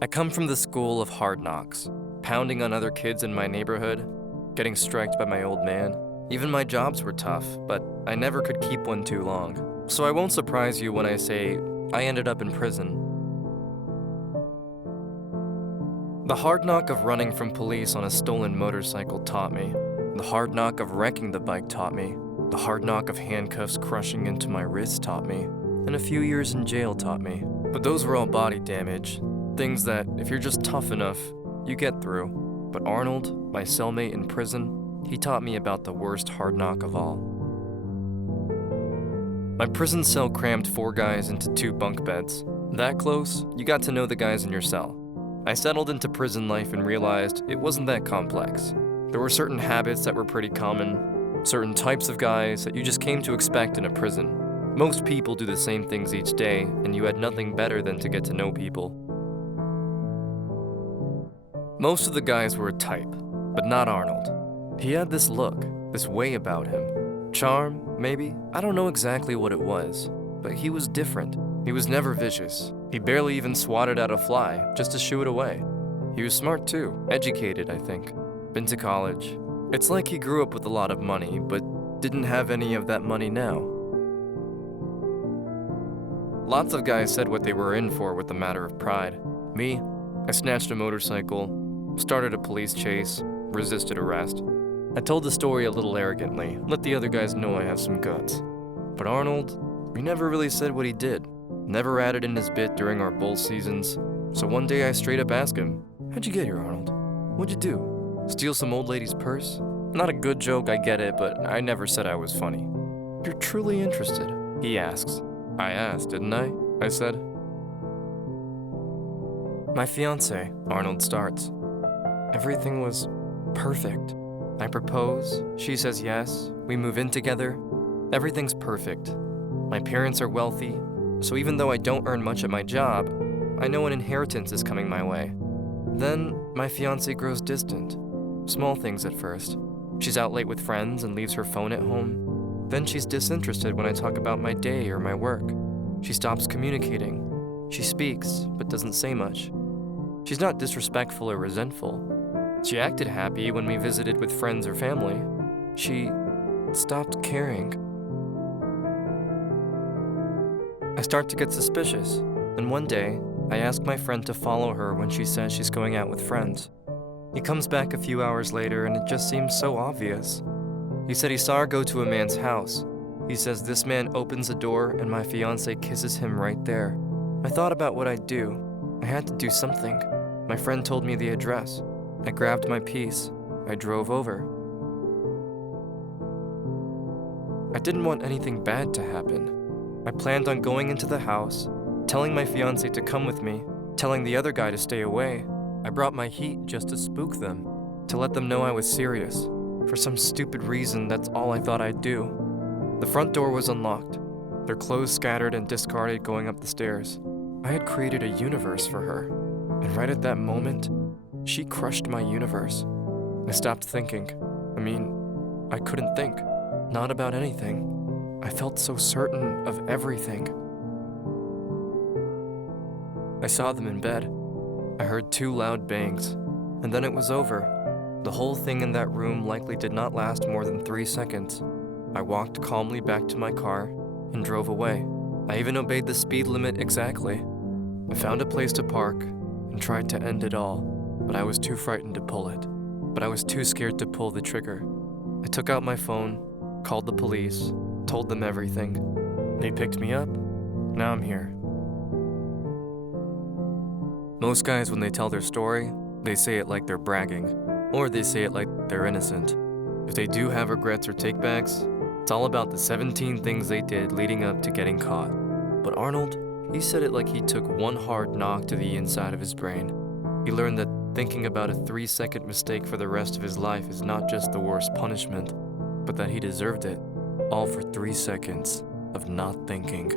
I come from the school of hard knocks, pounding on other kids in my neighborhood, getting striked by my old man. Even my jobs were tough, but I never could keep one too long. So I won't surprise you when I say I ended up in prison. The hard knock of running from police on a stolen motorcycle taught me. The hard knock of wrecking the bike taught me. The hard knock of handcuffs crushing into my wrist taught me. And a few years in jail taught me. But those were all body damage. Things that, if you're just tough enough, you get through. But Arnold, my cellmate in prison, he taught me about the worst hard knock of all. My prison cell crammed 4 guys into 2 bunk beds. That close, you got to know the guys in your cell. I settled into prison life and realized it wasn't that complex. There were certain habits that were pretty common, certain types of guys that you just came to expect in a prison. Most people do the same things each day, and you had nothing better than to get to know people. Most of the guys were a type, but not Arnold. He had this look, this way about him. Charm, maybe? I don't know exactly what it was, but he was different. He was never vicious. He barely even swatted at a fly, just to shoo it away. He was smart too, educated, I think. Been to college. It's like he grew up with a lot of money, but didn't have any of that money now. Lots of guys said what they were in for with a matter of pride. Me, I snatched a motorcycle, started a police chase, resisted arrest. I told the story a little arrogantly, let the other guys know I have some guts. But Arnold, he never really said what he did. Never added in his bit during our bull seasons. So one day I straight up asked him, "How'd you get here, Arnold? What'd you do? Steal some old lady's purse?" Not a good joke, I get it, but I never said I was funny. "You're truly interested?" he asks. I asked, didn't I? I said. "My fiancée," Arnold starts. "Everything was perfect. I propose, she says yes, we move in together. Everything's perfect. My parents are wealthy, so even though I don't earn much at my job, I know an inheritance is coming my way. Then, my fiancé grows distant. Small things at first. She's out late with friends and leaves her phone at home. Then she's disinterested when I talk about my day or my work. She stops communicating. She speaks, but doesn't say much. She's not disrespectful or resentful. She acted happy when we visited with friends or family. She stopped caring. I start to get suspicious, and one day, I ask my friend to follow her when she says she's going out with friends. He comes back a few hours later, and it just seems so obvious. He said he saw her go to a man's house. He says this man opens the door, and my fiancée kisses him right there. I thought about what I'd do. I had to do something. My friend told me the address. I grabbed my piece. I drove over. I didn't want anything bad to happen. I planned on going into the house, telling my fiancé to come with me, telling the other guy to stay away. I brought my heat just to spook them, to let them know I was serious. For some stupid reason, that's all I thought I'd do. The front door was unlocked, their clothes scattered and discarded going up the stairs. I had created a universe for her, and right at that moment, she crushed my universe. I stopped thinking. I couldn't think. Not about anything. I felt so certain of everything. I saw them in bed. I heard 2 loud bangs, and then it was over. The whole thing in that room likely did not last more than 3 seconds. I walked calmly back to my car and drove away. I even obeyed the speed limit exactly. I found a place to park and tried to end it all, but I was too frightened to pull it. But I was too scared to pull the trigger. I took out my phone, called the police, told them everything. They picked me up. Now I'm here. Most guys, when they tell their story, they say it like they're bragging, or they say it like they're innocent. If they do have regrets or takebacks, it's all about the 17 things they did leading up to getting caught. But Arnold, he said it like he took one hard knock to the inside of his brain. He learned that thinking about a 3-second mistake for the rest of his life is not just the worst punishment, but that he deserved it, all for 3 seconds of not thinking.